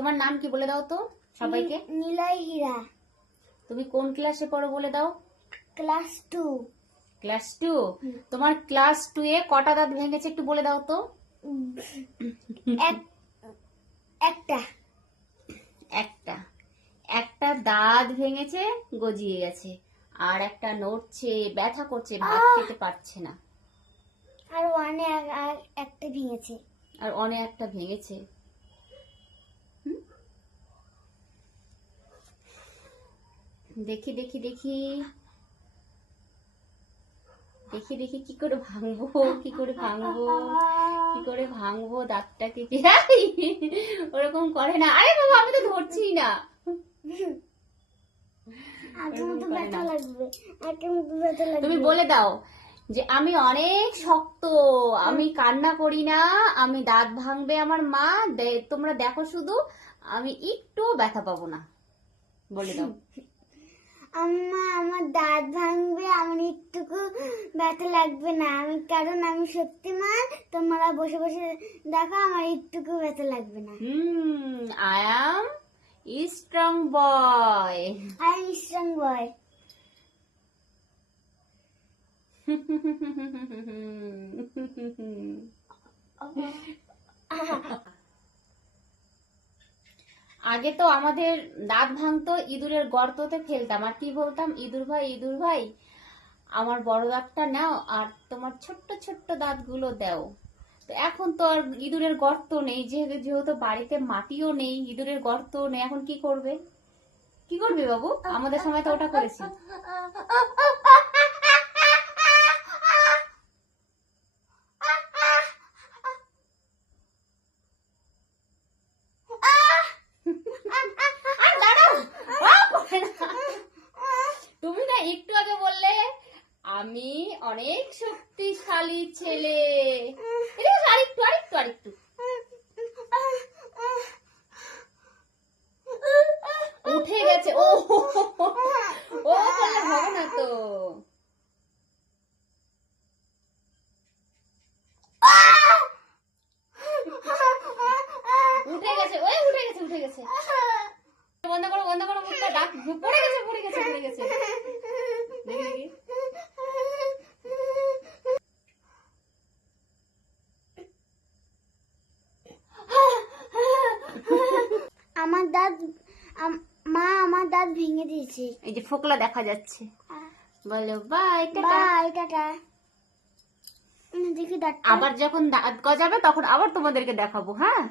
তোমার নাম কি বলে দাও তো সবাইকে। নিলয় হীরা। তুমি কোন ক্লাসে পড়ো বলে দাও। ক্লাস 2। ক্লাস 2। তোমার ক্লাস 2 এ কটা দাঁত ভেঙেছে একটু বলে দাও তো। একটা একটা একটা দাঁত ভেঙেছে, গজিয়ে গেছে, আর একটা নড়ছে, ব্যথা করছে, ভাত খেতে পারছে না। আর অনেক একটা ভেঙেছে। আর অনেক একটা ভেঙেছে। দেখি দেখি দেখি দেখি দেখি কি করে ভাঙবো, কি করে ভাঙবো, কি করে ভাঙবো দাঁতটাকে। ওরকম করে না। আরে বাবা, আমি তো ধরছি না। তুমি বলে দাও যে আমি অনেক শক্ত, আমি কান্না করি না, আমি দাঁত ভাঙবে আমার মা, তোমরা দেখো শুধু, আমি একটু ব্যথা পাবো না। বলে দাও। আম্মা আমার দাঁত ভাঙবে, আমার একটুকু ব্যথা লাগবে না, কারণ আমি শক্তিমান। তোমরা বসে বসে দেখো, আমার একটুকু ব্যথা লাগবে না। I am strong boy. I am strong boy. আগে তো আমাদের দাঁত ভাঙতো, ইঁদুরের গর্ততে ফেলতাম, আর কি বলতাম, ইঁদুর ভাই, ইঁদুর ভাই, আমার বড় দাঁতটা নাও আর তোমার ছোট্ট ছোট্ট দাঁতগুলো দাও। তো এখন তো আর ইঁদুরের গর্ত নেই, যেহেতু বাড়িতে মাটিও নেই, ইঁদুরের গর্ত নেই, এখন কি করবে, কি করবে বাবু? আমাদের সময় তো ওটা করেছি। তুমি না একটু আগে বললে আমি অনেক শক্তিশালী ছেলে। আরেকটু আরেকটু আরেকটু উঠে গেছে। ও ও বললে হবে না তো। উঠে গেছে, ওই উঠে গেছে, উঠে গেছে। বন্ধ করো, বন্ধ করো মুখটা। ডাক পড়ে গেছে, পড়ে গেছে, পড়ে গেছে। দেখি দেখি। আমার দাঁত, মা আমার দাঁত ভেঙে দিয়েছে। এই যে ফোকলা দেখা যাচ্ছে। বলো বাই, টাটা। By, tata. দেখি দাঁত। আবার যখন দাঁত গজাবে তখন আবার তোমাদেরকে দেখাবো। হ্যাঁ,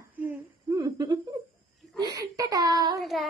টাটা। টাটা।